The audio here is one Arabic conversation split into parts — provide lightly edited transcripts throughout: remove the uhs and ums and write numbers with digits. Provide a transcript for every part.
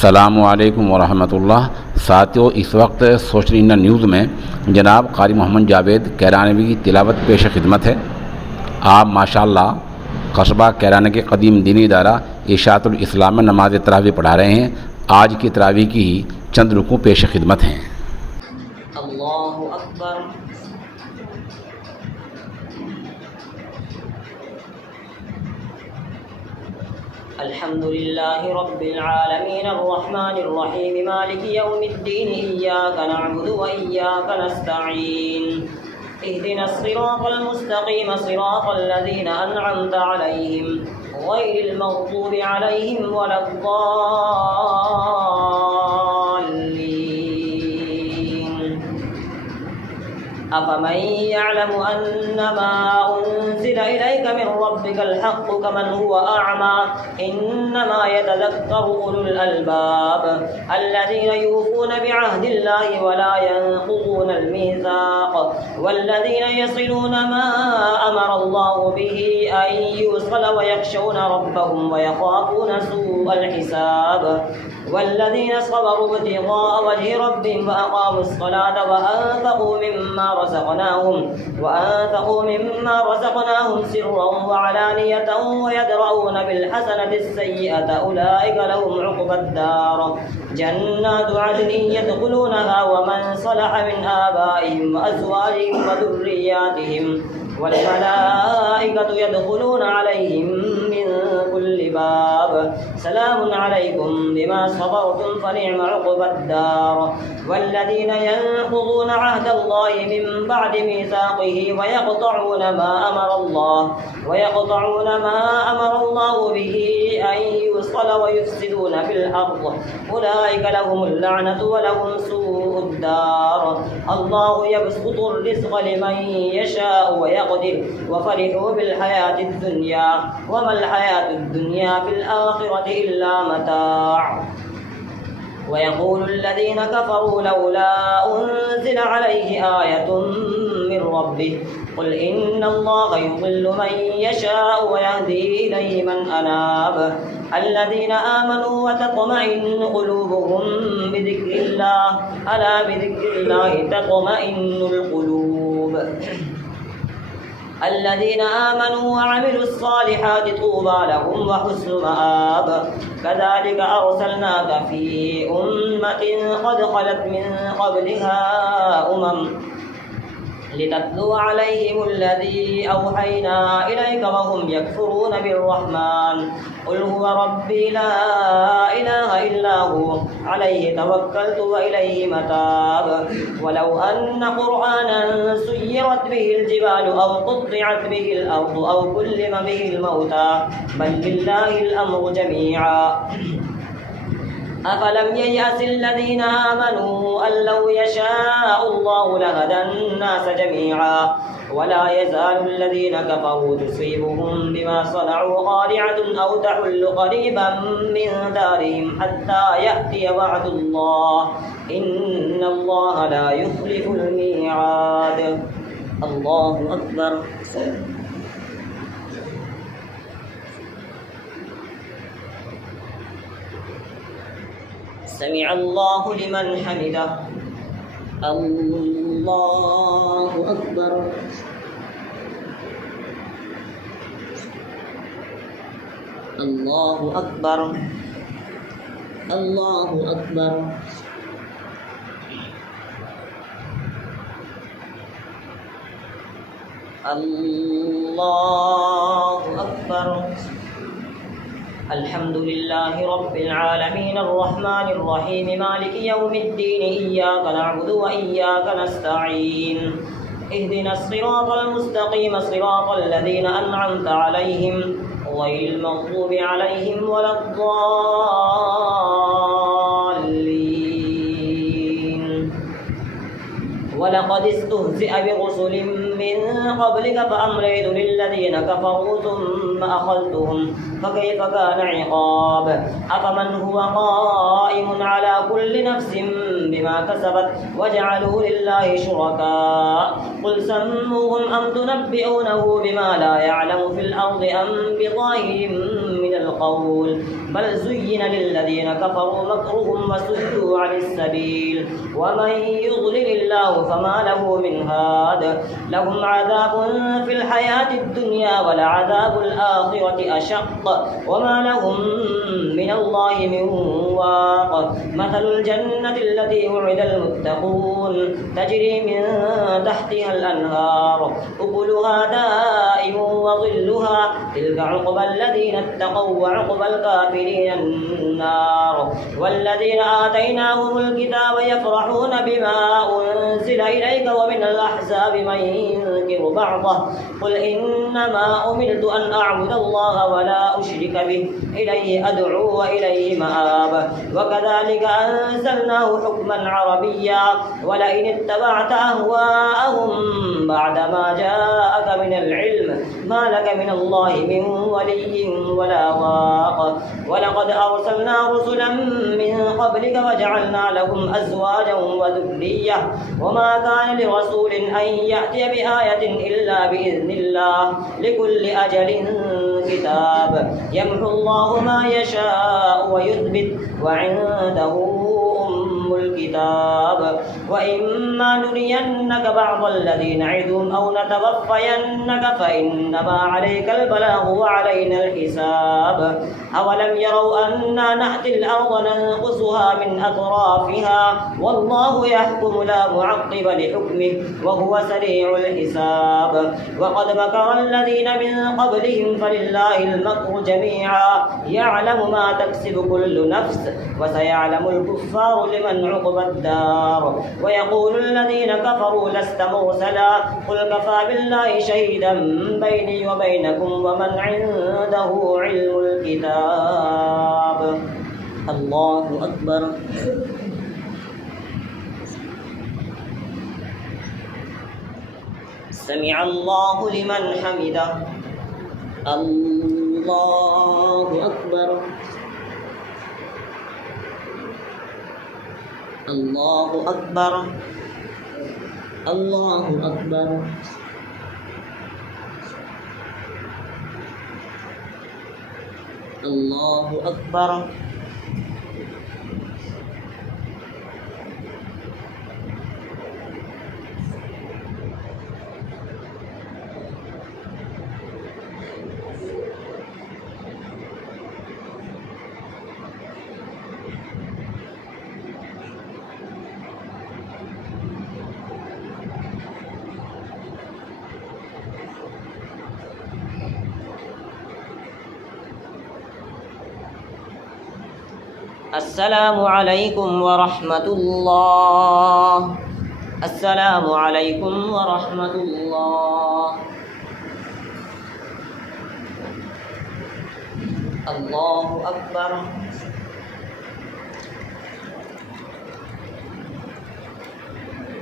अस्सलामुअलैकुम वरहमतुल्लाह। साथियों, इस वक्त सोशल इंडिया न्यूज़ में जनाब कारी मोहम्मद जावेद कैरानवी की तिलावत पेश खिदमत है। आप माशाअल्लाह कस्बा कैराना के कदीम दीनी इदारा इशाअतुल इस्लाम में नमाज तरावी पढ़ा रहे हैं। आज की तरावी की चंद रुकू पेश खिदमत हैं। अल्लाहु अकबर। अल्हम्दुलिल्लाहि रब्बिल आलमीन अर्रहमानिर रहीम मालिकि यौमिद्दीन इय्याका नअबुदु व इय्याका नस्तईन इहदिनस सिरातल मुस्तकीम सिरातल लज़ीना अनअमता अलैहिम गैरिल मग़्दूबि अलैहिम वलद्दाल्लीन। अफमन यअलमु अन्नमा उन्ज़िला इलैका मिन रब्बिकल हक़्क़ु कमन हुवा अअमा इन्नमा यतज़क्करु उलुल अलबाब अल्लज़ीना यूफ़ूना बिअहदिल्लाहि वला यनक़ुज़ूनल मीज़ाक़ वल्लज़ीना यसिलूना मा अमरल्लाहु बिही अन युसल व यख़शौना रब्बहुम व यख़ाफ़ूना सूअल हिसाब वल्लज़ीना सबरू इब्तिग़ाअ वजहि रब्बिहिम व अक़ामुस सलाता व अनफ़क़ू मिम्मा रज़क़नाहुम सिर्रन व अलानियतन व यद्रऊना बिलहसनति अस्सय्यअता उलाइका लहुम उक़बद्दार जन्नातु अदनिन यदख़ुलूनहा व मन सलह मिन आबाइहिम व अज़वाजिहिम व ذُرِّيَّاتِهِम वल्मलाइकतु यदख़ुलूना अलैहिम मिन कुल्लि बाब सलामुन अलैकुम बिमा सबरतुम फनिअम उक़बद्दार वल्लज़ीना यनक़ुज़ूना अहदल्लाहि मिन बअदि मीसाक़िहि व यक़तऊना मा अमरल्लाहु बिही अन युसल व युफ़्सिदूना फिल अर्ज़ उलाइका लहुमुल लअनतु व लहुम सूउद्दार। अल्लाहु यबसुतु अर्रिज़्क़ लिमन यशाअु व यक़दिर व फ़रिहू बिल हयातिद दुनिया व मल हयातुद दुनिया फिल आखिरति इल्ला मताअ। वयक़ूलु الذين كفروا لولا أنزل عليه آية من ربه قل إن الله يضل من يشاء ويهدي إليه من أناب الذين آمنوا وتطمئن قلوبهم بذكر الله ألا بذكر الله تطمئن القلوب الذين آمنوا وعملوا الصالحات طوبى لهم وحسن مآب كذلك أرسلناك في أمة قد خلت من قبلها لتتلو عليهم الذي أوحينا إليك وهم يكفرون بالرحمن قل هو ربي لا إله إلا هو عليه توكلت وإليه متاب ولو أن قرآنا سيرت به الجبال أو قطعت به الأرض أو كلم به الموتى بل لله الأمر جميعا أفلم ييأس الذين آمنوا أن لو يشاء الله لهدى الناس جميعا ولا يزال الذين كفروا تصيبهم بما صنعوا قارعة أو تحل قريبا من دارهم حتى يأتي وعد الله إن الله لا يخلف الميعاد. الله أكبر. سمع الله لمن حمده. الله أكبر. الله أكبر. الله أكبر. الله أكبر. الحمد لله رب العالمين الرحمن الرحيم مالك يوم الدين إياك نعبد وإياك نستعين اهدنا الصراط المستقيم صراط الذين أنعمت عليهم غير المغضوب عليهم ولا الضالين. ولقد استهزئ برسل من قبلك فأمليت للذين كفروا ثم أخذتهم فكيف كان عقاب. أفمن هو قائم على كل نفس بما كسبت وجعلوا لله شركاء قل سموهم أم تنبئونه بما لا يعلم في الأرض أم بظاهر من القول القول بل زين للذين كفروا مكرهم وصدوا عن السبيل ومن يضلل الله فما له من هاد لهم عذاب في الحياة الدنيا ولعذاب الآخرة أشق وما لهم من الله من واق مثل الجنة التي وعد المتقون تجري من تحتها الأنهار أكلها دائم وظلها تلك عقبى الذين اتقوا وعقبى الكافرين النار والذين آتيناهم الكتاب يفرحون بما أنزل إليك ومن الأحزاب من ينكر بعضه قل إنما أمرت أن أعبد الله ولا أشرك به إليه أدعو وإليه مآب وكذلك أنزلناه حكما عربيا ولئن اتبعت أهواءهم بعدما جاءك من العلم ما لك من الله من ولي ولا واق ولقد أرسلنا رسلا من قبلك وجعلنا لهم أزواجا وذرية وما كان لرسول أن يأتي بآية إلا بإذن الله لكل أجل كتاب يمحو الله ما يشاء ويثبت وعنده الكتاب وإما نرينك بعض الذي نعدهم أو نتوفينك فإنما عليك البلاغ وعلينا الحساب أولم يروا أنا نأتي الأرض ننقصها من أطرافها والله يحكم لا معقب لحكمه وهو سريع الحساب وقد مكر الذين من قبلهم فلله المكر جميعا يعلم ما تكسب كل نفس وسيعلم الكفار لمن عقبى الدار ويقول الذين كفروا لست مرسلا قل كفى بالله شهيدا بيني وبينكم ومن عنده علم الكتاب الله أكبر سمع الله لمن حمده الله أكبر الله أكبر الله أكبر الله أكبر السلام عليكم ورحمة الله السلام عليكم ورحمة الله الله أكبر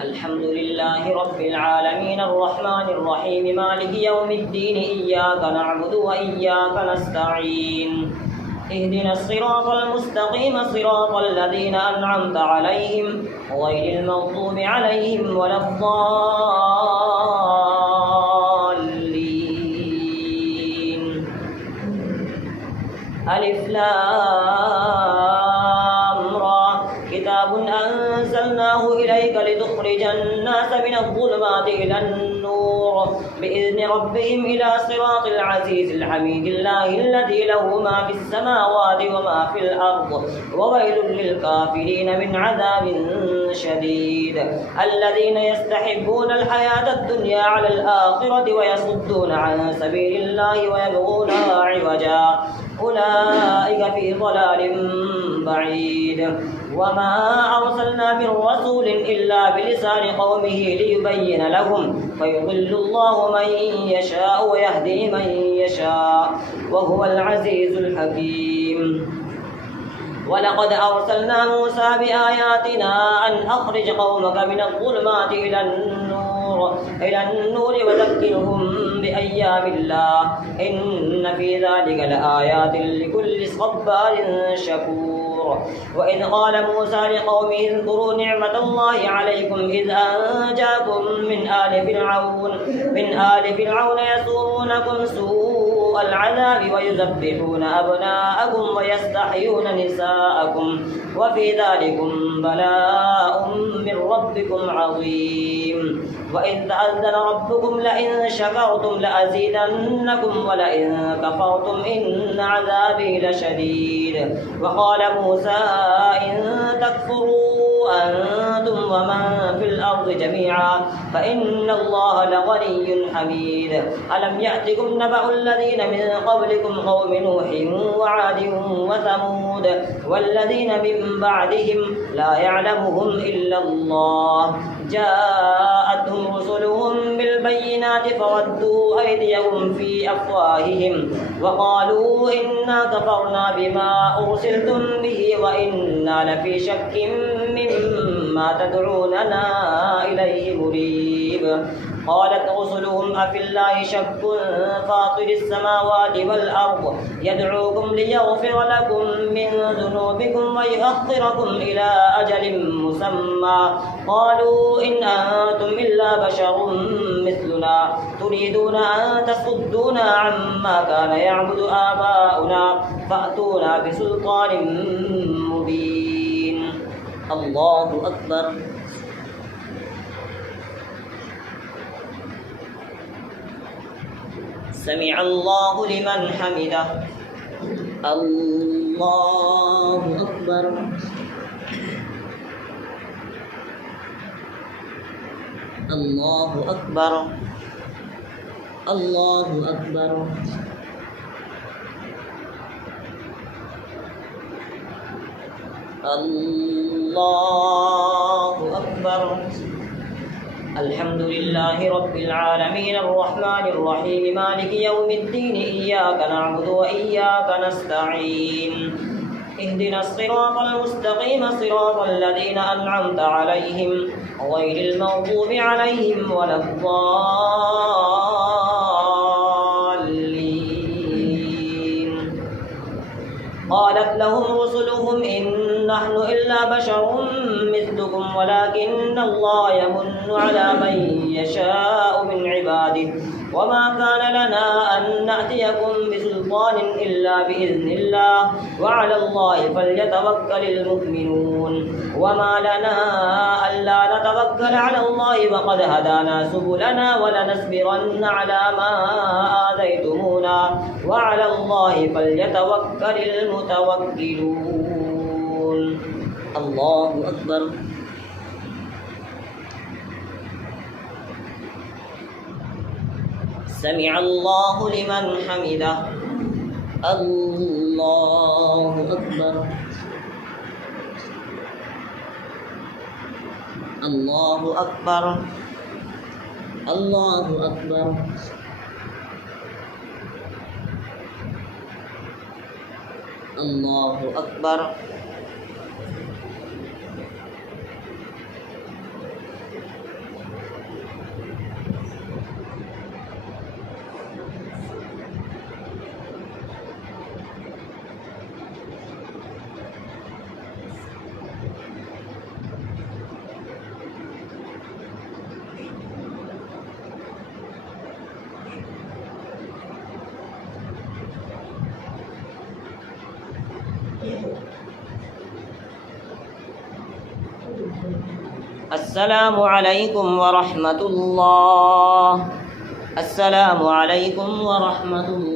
الحمد لله رب العالمين الرحمن الرحيم مالك يوم الدين إياك نعبد وإياك نستعين اهدنا الصراط المستقيم صراط الذين أنعمت عليهم غير المغضوب عليهم ولا الضالين ألف لام را كتاب أنزلناه إليك لتخرج الناس من الظلمات إلى النور بإذن ربهم إلى صراط العزيز الحميد الله الذي له ما في السماوات وما في الأرض وويل للكافرين من عذاب شديد الذين يستحبون الحياة الدنيا على الآخرة ويصدون عن سبيل الله ويبغونها عوجا أولئك في ضلال بعيد وما أرسلنا من رسول إلا بلسان قومه ليبين لهم فيضل الله من يشاء ويهدي من يشاء وهو العزيز الحكيم ولقد أرسلنا موسى بآياتنا أن أخرج قومك من الظلمات إلى النور وذكرهم بأيام الله إن في ذلك لآيات لكل صبار شكور وإذ قال موسى لقومه اذكروا نعمة الله عليكم إذ أنجاكم من آل فرعون يسومونكم سوء سوء العذاب ويذبحون أبناءكم ويستحيون نساءكم وفي ذلكم بلاء من ربكم عظيم. وإذ تأذن ربكم لئن شكرتم لأزيدنكم ولئن كفرتم إن عذابي لشديد. وقال موسى إن تكفروا أنتم ومن في الأرض جميعا فإن الله لغني حميد. ألم يأتكم نبأ الذين من قبلكم قوم نوح وعاد وثمود والذين من بعدهم لا يعلمهم إلا الله جاءتهم رسلهم بالبينات فردوا أيديهم في أفواههم وقالوا إنا كفرنا بما أرسلتم به وإنا لفي شك مما تدعوننا إليه مريب. قالت رسلهم أفي الله شك فاطر السماوات والأرض يدعوكم ليغفر لكم من ذنوبكم ويؤخركم إلى أجل مسمى قالوا إن أنتم إلا بشر مثلنا تريدون أن تصدونا عما كان يعبد آباؤنا فأتونا بسلطان مبين. الله أكبر. سمع الله لمن حمده. الله أكبر. الله أكبر. الله أكبر. الله أكبر. الحمد لله رب العالمين الرحمن الرحيم مالك يوم الدين إياك نعبد وإياك نستعين اهدنا الصراط المستقيم صراط الذين أنعمت عليهم غير المغضوب عليهم ولا الضالين. قالت لهم رسلهم إن نحن إلا بشر مثلكم ولكن الله يمن على من يشاء من عباده وما كان لنا أن نأتيكم بسلطان إلا بإذن الله وعلى الله فليتوكل المؤمنون. وما لنا ألا نتوكل على الله وقد هدانا سبلنا ولنصبرن على ما آذيتمونا وعلى الله فليتوكل المتوكلون. الله أكبر. سمع الله لمن حمده. الله أكبر. الله أكبر. الله أكبر. الله أكبر. السلام عليكم ورحمة الله. السلام عليكم ورحمة الله.